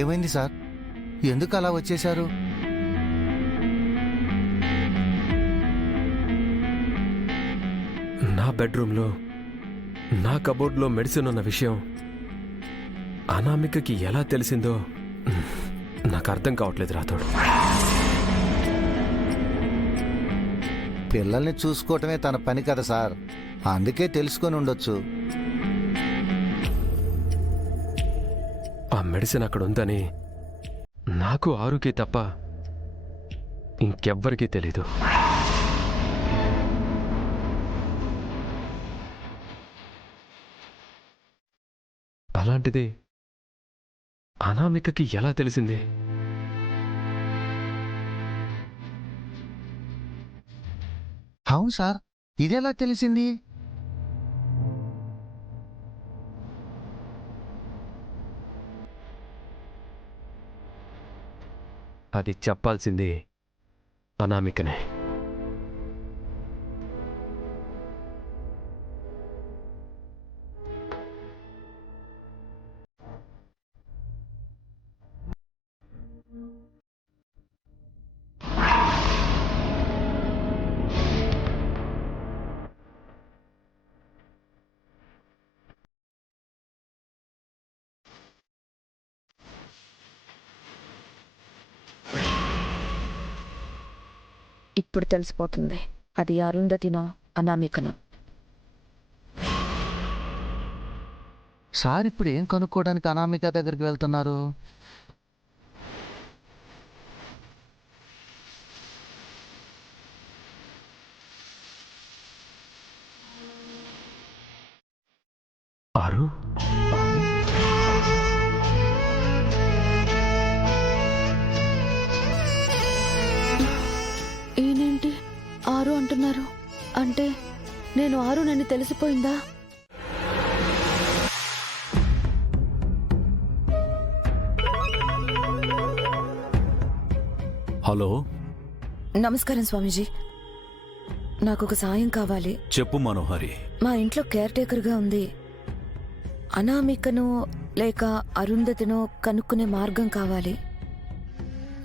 ఏమైంది సార్? ఎందుకు అలా వచ్చేశారు? నా బెడ్రూమ్లో నా కబోర్డ్లో మెడిసిన్ ఉన్న విషయం అనామికకి ఎలా తెలిసిందో నాకు అర్థం కావట్లేదు రాతోడు. పిల్లల్ని చూసుకోవటమే తన పని కదా సార్, అందుకే తెలుసుకొని ఉండొచ్చు. ఆ మెడిసిన్ అక్కడ ఉందని నాకు ఆరుకి తప్ప ఇంకెవ్వరికీ తెలీదు. అలాంటిది అనామికకి ఎలా తెలిసింది? అవును సార్, ఇదెలా తెలిసింది? అది చెప్పాల్సింది అనామికనే. ఇప్పుడు తెలిసిపోతుంది అది అరుంధతినో అనామికనో. సార్ ఇప్పుడు ఏం కనుక్కోవడానికి అనామిక దగ్గరికి వెళ్తున్నారు? ఆరు ఈయనేంటి ఆరు అంటున్నారు? అంటే నేను ఆరు నన్ను తెలిసిపోయిందా? హలో, నమస్కారం స్వామీజీ, నాకు ఒక సాయం కావాలి. చెప్పు మనోహరి. మా ఇంట్లో కేర్ టేకర్గా ఉంది. అనామికను లేక అరుంధతినో కనుక్కునే మార్గం కావాలి.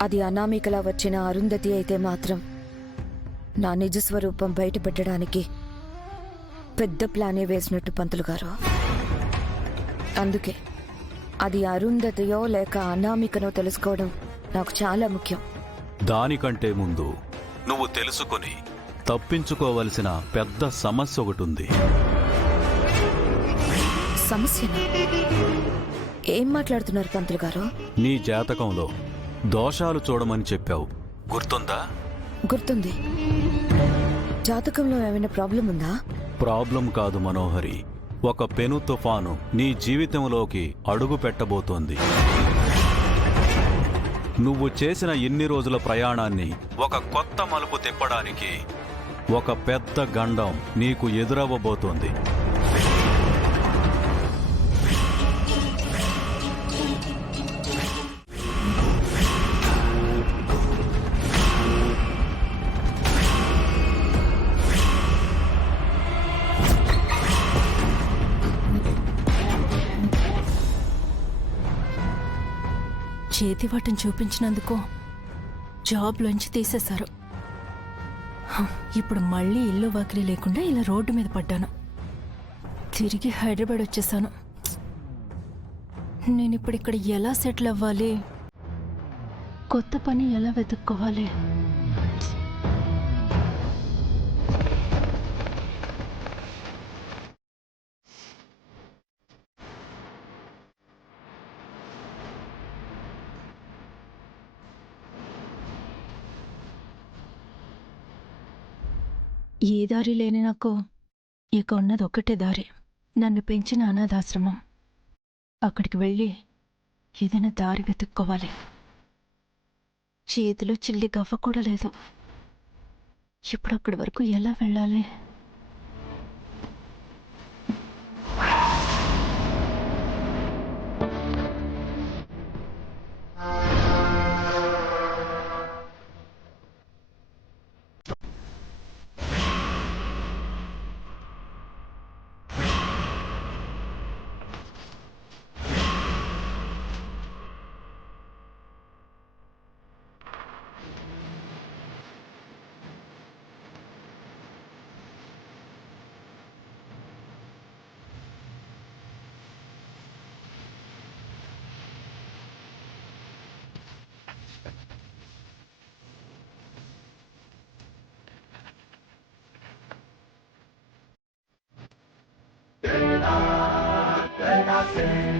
అది అనామికలా వచ్చిన అరుంధతి అయితే మాత్రం నా నిజ స్వరూపం బయట పెట్టడానికి పెద్ద ప్లానే వేసినట్టు పంతులు గారు. అందుకే అది అరుంధతియో లేక అనామికనో తెలుసుకోవడం నాకు చాలా ముఖ్యం. దానికంటే ముందు నువ్వు తెలుసుకొని తప్పించుకోవలసిన పెద్ద సమస్య ఒకటి ఉంది. సమస్యనా? ఏం మాట్లాడుతున్నారు పంతులు గారు? నీ జాతకంలో దోషాలు చూడమని చెప్పావు, గుర్తుందా? గుర్తుంది. జాతకంలో ఏమైనా ప్రాబ్లం ఉందా? ప్రాబ్లం కాదు మనోహరి, ఒక పెను తుఫాను నీ జీవితంలోకి అడుగు పెట్టబోతోంది. నువ్వు చేసిన ఇన్ని రోజుల ప్రయాణాన్ని ఒక కొత్త మలుపు తిప్పడానికి ఒక పెద్ద గండం నీకు ఎదురవ్వబోతోంది. చేతివాటం చూపించినందుకు జాబ్లోంచి తీసేశారు. ఇప్పుడు మళ్ళీ ఇల్లు వాకిలి లేకుండా ఇలా రోడ్డు మీద పడ్డాను. తిరిగి హైదరాబాద్ వచ్చేసాను. నేను ఇప్పుడు ఇక్కడ ఎలా సెటిల్ అవ్వాలి? కొత్త పని ఎలా వెతుక్కోవాలి? ఏ దారి లేని నాకు ఇక ఉన్నది ఒక్కటే దారి. నన్ను పెంచిన అనాథాశ్రమం. అక్కడికి వెళ్ళి ఏదైనా దారి వెతుక్కోవాలి. చేతిలో చిల్లి గవ్వ కూడా లేదు. ఇప్పుడు అక్కడి వరకు ఎలా వెళ్ళాలి? చేయండి.